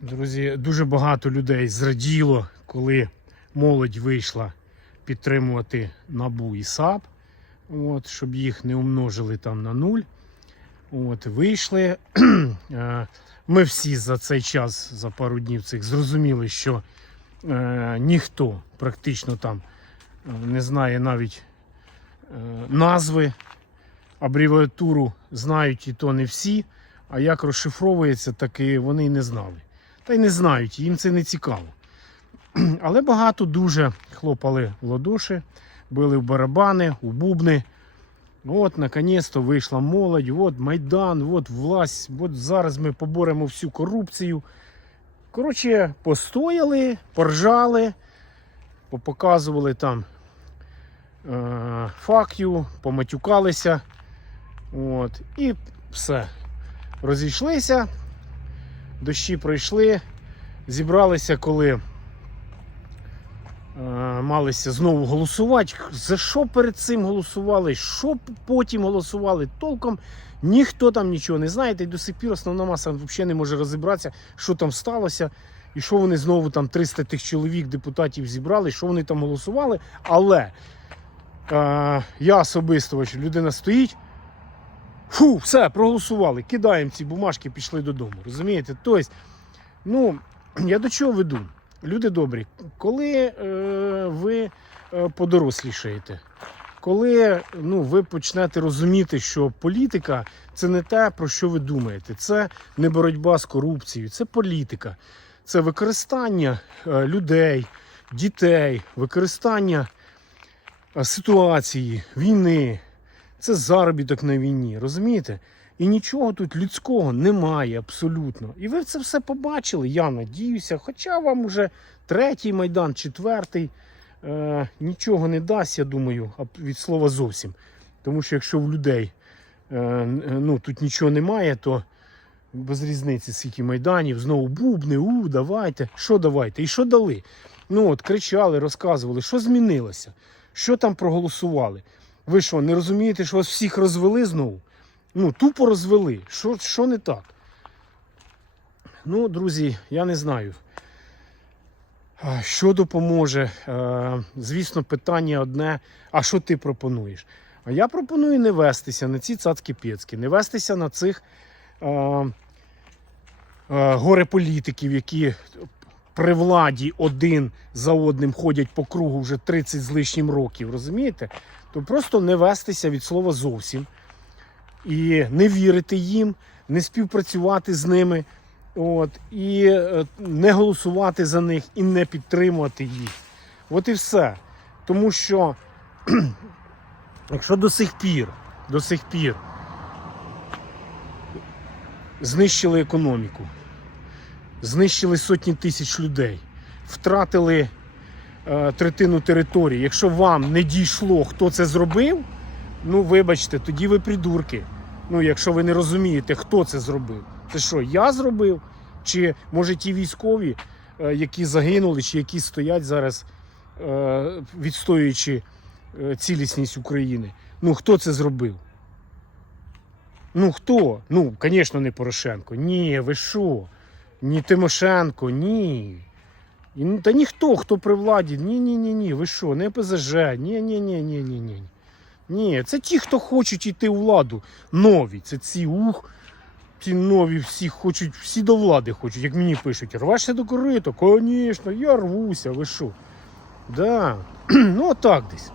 Друзі, дуже багато людей зраділо, коли молодь вийшла підтримувати НАБУ і САП, от, щоб їх не умножили там на нуль. От, вийшли. Е, Ми всі за цей час, за пару днів цих, зрозуміли, що е, ніхто практично там е, не знає навіть е, назви, абревіатуру знають і то не всі. А як розшифровується, так і вони не знали. Та й не знають, їм це не цікаво. Але багато дуже хлопали в ладоші, били в барабани, у бубни. От, наконець-то вийшла молодь, от Майдан, от власть, от зараз ми поборемо всю корупцію. Коротше, постояли, поржали, попоказували там е, фактю, поматюкалися. От, і все. Розійшлися, дощі пройшли, зібралися, коли е, малися знову голосувати. За що перед цим голосували? Що потім голосували? Толком ніхто там нічого не знає. Й до сих пір основна маса взагалі не може розібратися, що там сталося. І що вони знову там 300 тих чоловік, депутатів зібрали, що вони там голосували. Але е, я особисто, людина стоїть. Фу, все, проголосували. Кидаємо ці бумажки, пішли додому. Розумієте? Тобто, ну, я до чого веду? Люди добрі, коли е, ви е, подорослішаєте, коли ну, ви почнете розуміти, що політика це не те, про що ви думаєте. Це не боротьба з корупцією, це політика, це використання е, людей, дітей, використання е, ситуації, війни. Це заробіток на війні, розумієте? І нічого тут людського немає абсолютно. І ви це все побачили, я надіюся. Хоча вам уже третій майдан, четвертий е, нічого не дасть, я думаю, від слова зовсім. Тому що якщо в людей е, ну, тут нічого немає, то без різниці скільки майданів, знову бубни, у, давайте. Що давайте? І що дали? Ну от кричали, розказували, що змінилося, що там проголосували. Ви що, не розумієте, що вас всіх розвели знову? Ну, тупо розвели. Що, що не так? Ну, друзі, я не знаю. Що допоможе? Е, Звісно, питання одне: а що ти пропонуєш? А я пропоную не вестися на ці цацькі пєцькі, не вестися на цих е, е, горе-політиків, які при владі один за одним ходять по кругу вже 30 з лишнім років, розумієте? То просто не вестися від слова зовсім і не вірити їм, не співпрацювати з ними, от, і е, не голосувати за них, і не підтримувати їх. От і все. Тому що, якщо до сих пір, до сих пір знищили економіку, знищили сотні тисяч людей, втратили е, третину території. Якщо вам не дійшло, хто це зробив, ну вибачте, тоді ви придурки. Ну, якщо ви не розумієте, хто це зробив. Це що, я зробив? Чи може ті військові, е, які загинули, чи які стоять зараз, е, відстоюючи е, цілісність України? Ну хто це зробив? Ну хто? Ну, звісно, не Порошенко. Ні, ви що? Ні Тимошенко, ні. Ну, Та ніхто, хто при владі. Ні, ні. Ви що, не ПЗЖ? Ні, ні, це ті, хто хочуть йти у владу. Нові. Це ці ух. Ці нові всі хочуть, всі до влади хочуть, як мені пишуть. Рвешся до корито? Звісно, я рвуся, ви що? Да. ну отак десь.